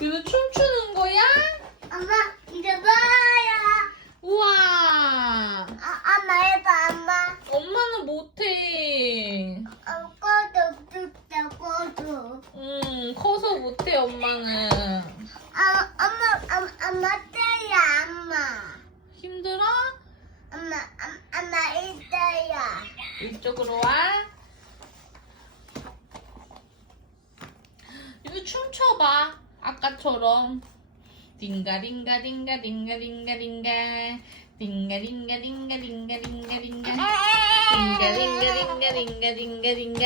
윤우 춤추는 거야? 엄마 이거 봐요. 우와. 아, 엄마 해봐 엄마. 엄마는 못해. 어, 꺼도 뜯다 꺼도. 음, 커서 못해, 엄마는. 아, 엄마 엄마 엄마 때야 엄마. 힘들어? 엄마 엄- 엄마 이때야. 이쪽으로 와. 윤우 춤춰봐. 아까처럼 딩가딩가딩가딩가딩가딩가 딩가딩가딩가딩가딩가딩가 딩가딩가딩가딩가딩가딩가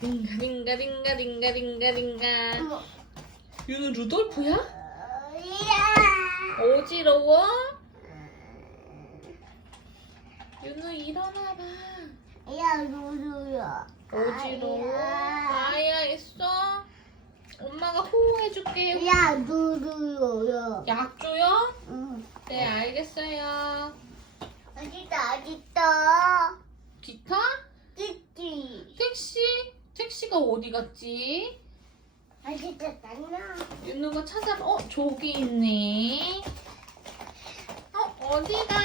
딩가딩가딩가딩가딩가 얘는 루돌프야? 어지러워? 윤우 일어나봐 야 루루야 어지러워 엄마가 호호해줄게 야 누구야? 약 줘요? 응. 네 알겠어요 어디다 어디다? 기타? 띠띠. 택시? 택시가 어디 갔지? 어디다 땄나? 윤우가 찾아 어 저기 있네 어 어디가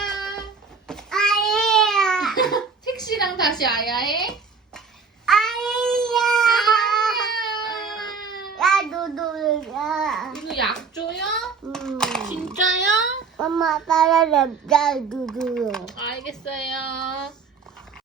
아이야. 택시랑 다시 아야 해? 두두야. 이거 약조야? 음. 진짜야? 엄마 따라 냅다 두두야. 알겠어요.